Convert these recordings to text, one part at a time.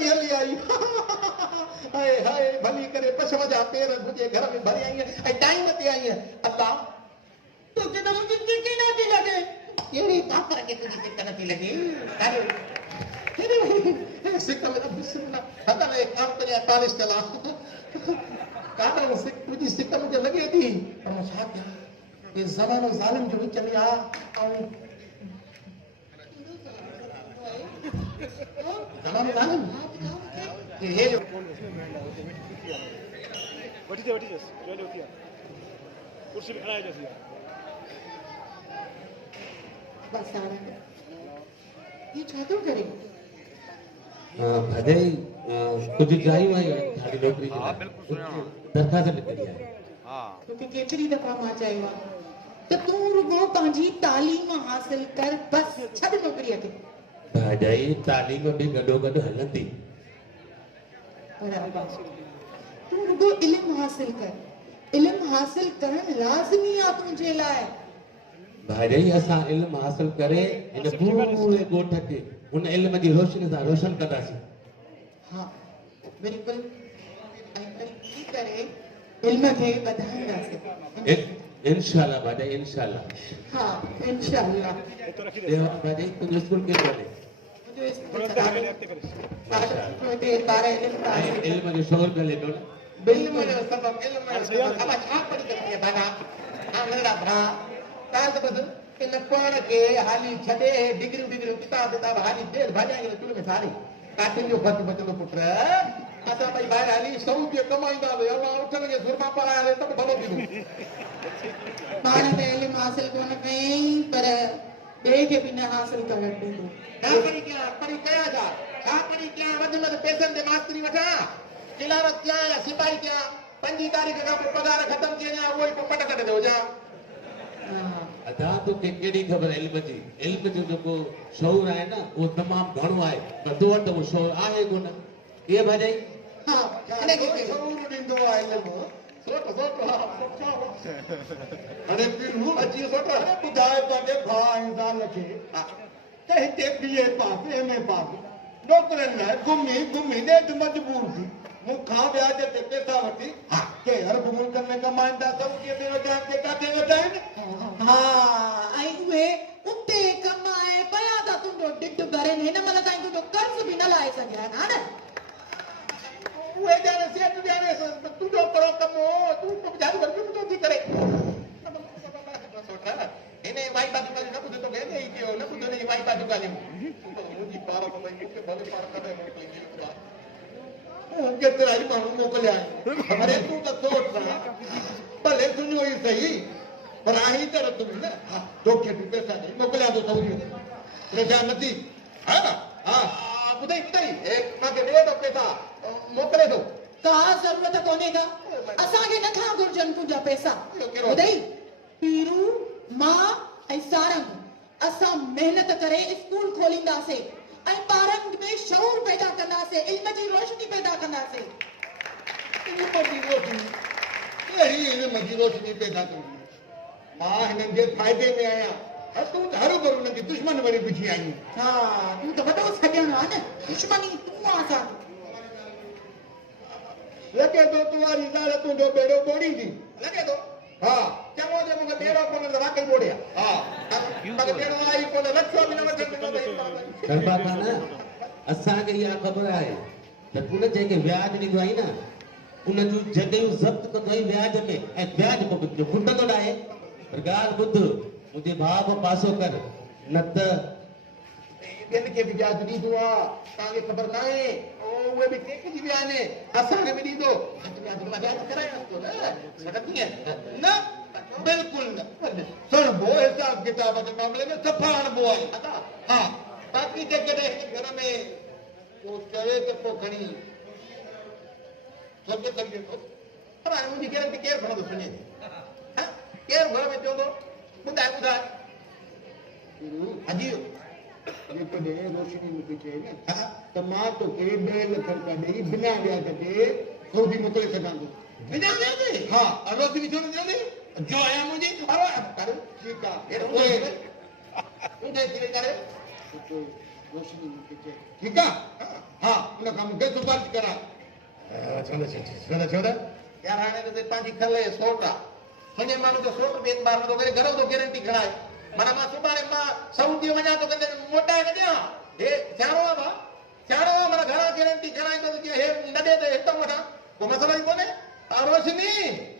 ये ले आई हाय हाय भली करे पशम जा पेर मुझे घर में भरी आई है टाइम ते आई है अल्लाह तो के ना मुझे टिके ना दी लगे येड़ी ताकर के तुझे टिके ना दी लगे अरे सिक्का मेरा बिस्मिल्लाह हता ने काम करे 45 चला काटा सिक तुझी सिक्का मुझे लगे थी पर मुझे क्या ये जमानो जालिम जो विच में आ और जमानो जालिम ये जो वठी जो जो थी कुर्सी पे खड़ा है जैसी बस आ ये छातो करे भदई कुछ जाई वाई थारी नौकरी हां बिल्कुल सुणियो दरखास्त निकली है हां तो केतरी दफा मां चयो तो तू रुगो पंहिंजी तालीम हासिल कर बस छड नौकरी के भदई तालीम भी गडो गड हलंदी बराबर तू रुगो इल्म हासिल कर इल्म हासिल करण लाज़मी आ तुझे लाए भदई असा इल्म हासिल करे इन पूरे गोठ के उन इल्म जी रोशनी सा रोशन कंदासी हां बिल्कुल की करे इल्म के वधाईंदासीं इंशाल्लाह भदई इंशाल्लाह हां इंशाल्लाह तो रखी ये भदई तुम स्कूल के चले मुझे इस माशाल्लाह ते बारे इल्म इल्म जो शोर गले दो इल्म जो सबब अब छा पड़ी करती है बाबा हां मेरा भरा ताल तो बस इन पढ़ के हाली छडे डिग्री किताब हाली देर भाॼाई तुल में सारी काटिन जो खर्च बचंदो पुत्र असां भई ॿाहिरि हली 100 रुपया कमाईंदासीं असां उठण खे सुरमा पढ़ाया त भलो थींदो पाण त इल्म हासिल कोन कयईं पर ॿिए खे बि न हासिल करणु ॾींदो ना पढ़ी कया जा छा पढ़ी कया वधि में पैसनि ते मास्तरी वठां तिलावत कया या सिपाही कया 5 तारीख़ खां पोइ पगार ख़तम थी वञा उहो ई पोइ पट कटे थो हुजां अदा तो के केड़ी खबर इल्म जो को शौर है ना वो तमाम घणो है पर तो वट वो शौर आहे कोन ये भजई हां अने के शौर ॾींदो आहे इल्मु सोट अरे पिलू अची सोट ॿुधाए तोखे भाउ इंसान खे त हिते बीए पास एमए पास नौकरनि लाइ घुमी ॾेढ मजबूर थी मूंखां व्याज ते पैसा वठी के अरब मुल्कनि में कमाइनि था सऊदीअ में वॼाइनि के काथे वॼाइनि हां ऐं उहे उते कमाए पिया था तुंहिंजो ढिढ भरनि हिन महिल ताईं तुंहिंजो कर्ज़ बि न लाहे सघिया आहिनि हाणे उहे ॼाणे सेठ ॼाणे तुंहिंजो करो कमु तूं ॿुधाए वरी मुंहिंजो थी करे हिन वाई बाजू ॻाल्हियूं न ॿुधो तोखे न ई कयो न ॿुधो न वाई बाजू ॻाल्हियूं मुंहिंजी पार भई मूंखे भले पार कढाए मोकिलियो केतिरा ई माण्हू मोकिलिया आहिनि अरे तूं त सोच ना भले तुंहिंजो ई सही पर आहीं त रत में न तोखे बि पैसा ॾेई मोकिलियां थो सऊदीअ में परेशान न थी हा न हा ॿुधाई मूंखे ॾे थो पैसा मोकिले थो का ज़रूरत कोन्हे का असांखे नथा घुर्जनि तुंहिंजा पैसा ॿुधई पीरू मां ऐं सारंग असां महिनत करे स्कूल खोलींदासीं ऐं ॿारनि में शऊर पैदा कंदासीं इल्म जी रोशनी पैदा कंदासीं इल्म जी रोशनी कहिड़ी इल्म जी रोशनी पैदा कंदी मां हिननि जे फ़ाइदे में आहियां तूं त हरू भरू हुननि जी दुश्मन वरी बिठी आई हा तूं त वॾो सॼणो आहे न दुश्मनी तूं आसां लॻे थो तुम्हारी ज़ाल तुंहिंजो बेड़ो ॿोड़ींदी लॻे थो हा चङो जे मूंखे बेड़ो कोन त वाकई ॿोड़िया हा पर बेड़ो आई कोन रखियो बि न वठंदो करबा खाना असा के या खबर है त उन जेके ब्याज ॾींदो आई न उन जूं जॻहियूं ज़ब्त कंदो आई ब्याज में ऐं ब्याज जो फुटंदो न आहे पर ॻाल्हि ॿुध मुंहिंजे भाउ को पासो कर न त ॿियनि खे बि ब्याज ॾींदो आहे तव्हांखे ख़बर न आहे उहे बि कंहिंखे जी विया आहिनि असांखे बि ॾींदो ब्याज करायां थो न न बिल्कुलु न सणबो हिसाब किताब जे मामले में सफ़ा अणबो आहे हा बाक़ी जेकॾहिं घर में को चवे त पोइ खणी सोचे सघे थो पर हाणे मुंहिंजी गारंटी केरु खणंदो सुञे केरु घर में चवंदो ॿुधाए अजी जेकॾहिं रोशनी मूंखे चए न त मां तोखे 2 लख रुपया ॾेई बिना व्याज ते सऊदी मोकिले सघां थो बिना व्याज हा रोशनी छो न ॾींदी जो आया मुंहिंजी कर ठीकु आहे रोशनी मूंखे चए ठीकु आहे हा उन खां मूंखे सिफारिश कराए छो यार हाणे त तव्हांजी खल सोट आहे मुंहिंजे माण्हू जो सोट ॿिए बार थो करे घर थो गारंटी खणाए माना मां सुभाणे मां सऊदी वञा थो कंदे मोटाए न ॾियां हे सियाणो आहे भाउ सियाणो आहे माना घणा गारंटी खणाईंदो त जीअं हे न ॾे त हितां वठां को मसइलो ई कोन्हे रोशनी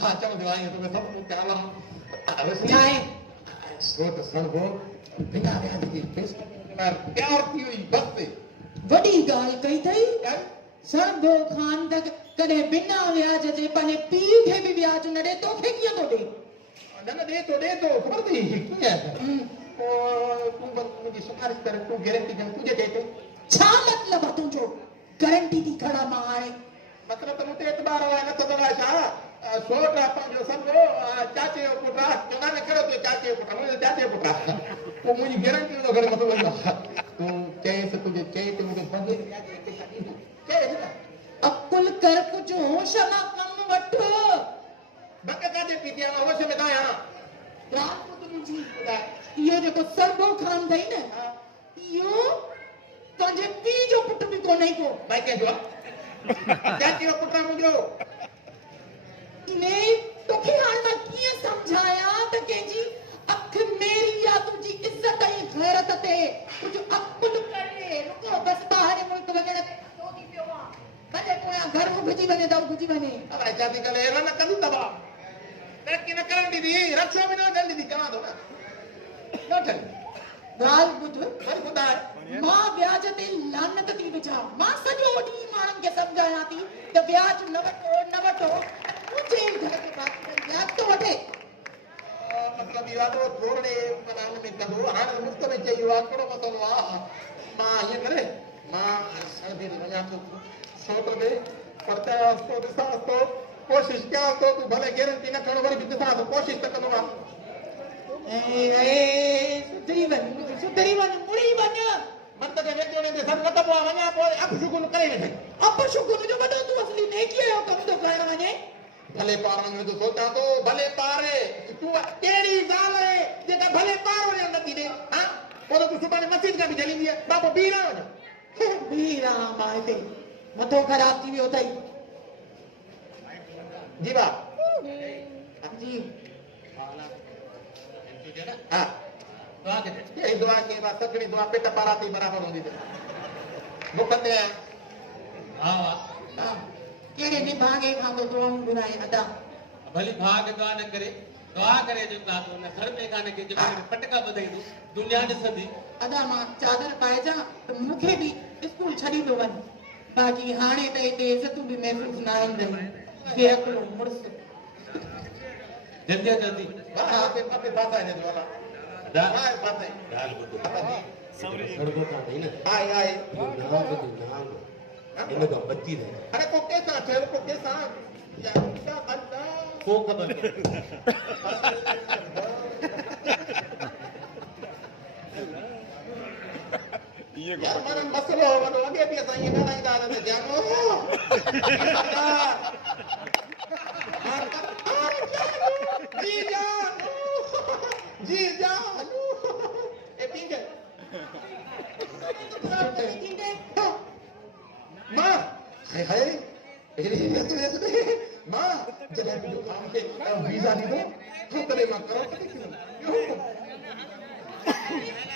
हा चलो जो आई तोखे सभु मूंखे आलम रोशनी सोट सणबो बिना व्याज जे पैसा प्यार थी हुई बस वॾी ॻाल्हि कई अथई सणबो ख़ान त कॾहिं बिना व्याज जे पंहिंजे पीउ खे बि व्याज न ॾे तोखे कीअं थो ॾे न ॾे थो ख़बर अथई कीअं तूं बस मुंहिंजी सिफारिश कर तूं गारंटी कर तुंहिंजे चए थो छा मतिलबु आहे तुंहिंजो गारंटी थी खणा मां हाणे मतिलबु त मूंखे एतबार आहे न त दवा छा सोट आहे पंहिंजो सभु चाचे जो पुटु आहे चवंदा न कहिड़ो थियो चाचे जो पुटु आहे मुंहिंजो चाचे जो पुटु आहे पोइ मुंहिंजी गारंटी जो घणे मतिलबु तूं चएसि तुंहिंजे चए ते मूंखे बंदि अकुल कर कुझु होश मां कमु वठ बक काथे पीती आहे होश में न आहियां इहो जेको सणबो ख़ान अथई न इहो तुंहिंजे पीउ जो पुटु बि कोन्हे को भाई कंहिंजो आहे चाचे जो पुटु आहे मुंहिंजो इने तोखे हाणे मां कीअं सम्झायां त कंहिंजी अख मेरी या तुंहिंजी इज़त ऐं गैरत ते कुझु अकुल करे रुको बस ॿाहिरि मुल्क वञण ते छो थी पियो आहे भले पोयां घर घुसी वञे त घुसी वञे अलाए छा थी करे अहिड़ा न कंदी दवा तरक़ी न करण ॾींदी रक्षा बि न वठण ॾींदी कवां थो न वठनि ॻाल्हि ॿुध वरी ॿुधाए मां व्याज ते लानत थी विझां मां सॼो ॾींहुं माण्हुनि खे सम्झायां थी त व्याज न वठो मुंहिंजे घर खे व्याज थो वठे मतिलबु इहो आहे थोरे माना हुन में कंदो हाणे मुफ़्त में चई वियो आहे कहिड़ो मसइलो आहे मां हीअं करे मां सर्दी वञा थो सोट ते परचां थो ॾिसां थो कोशिशि कयां थो तूं भले गारंटी न खणो वरी बि ॾिसां थो कोशिशि त कंदो मां सुधरी वञ मुड़ी वञ मत खे वेठे वञे सभु न कबो आहे वञा पोइ अपशुगुन करे वेठे अपशुगुन जो वॾो तूं असली नेकीअ जो कमु थो करणु वञे भले पार वञण जो सोचां थो भले पारे तूं कहिड़ी ॻाल्हि आहे जेका भले पार वञण नथी ॾे हा पोइ तूं सुभाणे मस्जिद खां बि जलींदी बाबो बीह न वञ बीरा मां हिते मथो ख़राब थी वियो अथई जी बा जी हा यही दुआ के बाद सगड़ी दुआ पेट पाराती बराबर होंदी थी मुखते हैं कहिड़े निभागे खां तो दुआऊं घुराए अदा भली भाग दुआ न करे दुआ करे जो का तो न घर में काने के जब पटका बधाई दो दुनिया ॾिसंदी अदा मां चादर पाइजा त मूंखे बि स्कूल छॾी थो वञ बाक़ी हाणे त हिते इज़तूं बि महफ़ूज़ न आहिनि रही खे हिकिड़ो मुड़ुस जल्दी जल्दी अपने पासा है जो वाला दा हां पासा गाल बुतो सड़को का नहीं ना आए आए नाम इन का बच्ची रहे अरे को कैसा चल को कैसा या क्या करता को खबर यार माना मसलो वनो अगे भी असां ये ना नहीं दादा ने जानो जी जानू ए पिंगे मां हाय ये तो मां जब जो काम के वीजा दी दो तो करे मां करो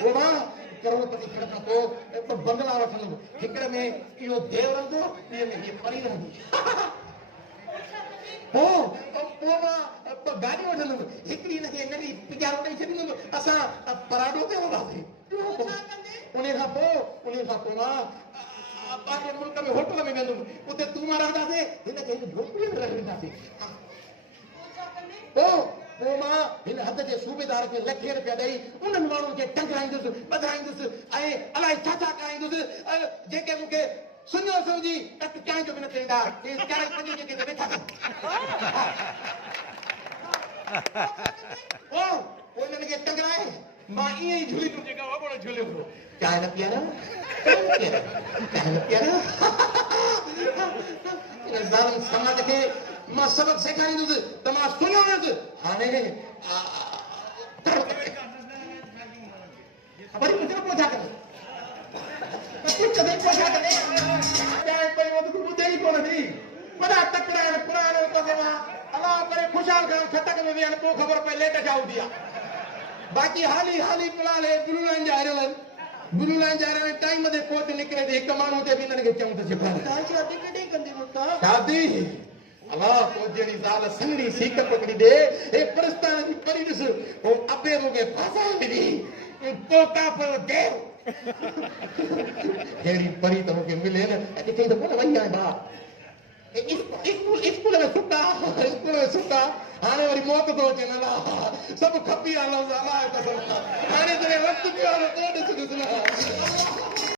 वो मां करोड़पति खड़ा को बंगला वठंदो हिकड़े में इहो देव रहंदो ॿिए में हीअ परी रहंदी पोइ मां गाॾी वठंदुमि हिकिड़ी हिनखे नंढी पिजारो ॾेई छॾींदुमि असां पराडो ते हूंदासीं उन खां पोइ मां पंहिंजे मुल्क में होटल में वेंदुमि उते तूं मां रहंदासीं हिनखे हिन झोपड़ीअ में रखंदासीं पोइ मां हिन हद जे सूबेदार खे लखे रुपया ॾेई उन्हनि माण्हुनि खे टंगाईंदुसि ॿधाईंदुसि ऐं अलाए छा छा कराईंदुसि जेके मूंखे सुञो सम्झी टक चांहि जो बि न चईंदा चांहि पंज जेके त वेठा पोइ हिननि खे टंगाए मां ईअं ई झूली तूं जेका वॻोड़ो झूलियो हो चांहि न पीआरा चांहि न पीआरा इन ज़ालिम समाज खे मां सबक सेखारींदुसि त मां सुञाणुसि हाणे वरी पुछो पोइ छा कंदुसि कुछ नहीं पहुंचा दे टाइम पर वो तो मुझे ही कौन थी बड़ा तकड़ा है पुराने तो देवा अल्लाह करे खुशहाल खान खटक में भी को खबर पहले का जाऊ दिया बाकी हाली हाली पुला ले ब्लू लाइन जा रहे हैं टाइम में कोट निकले थे एक मानू ते भी ननगे चऊं ते छिपा शादी कॾहिं कंदी मुता शादी अल्लाह तो जेड़ी जाल संगड़ी सीख पकड़ी दे ए प्रस्तान की परी दिस ओ अबे मुके फासा दी कोका पर देव जेड़ी परी तो के मिले ना किथे तो कोन वई है बा स्कूल में सुता हाणे वरी मौत तो अचे ना सब खपी आलो जाला कसम हाणे तेरे वक्त भी आलो कोड सुना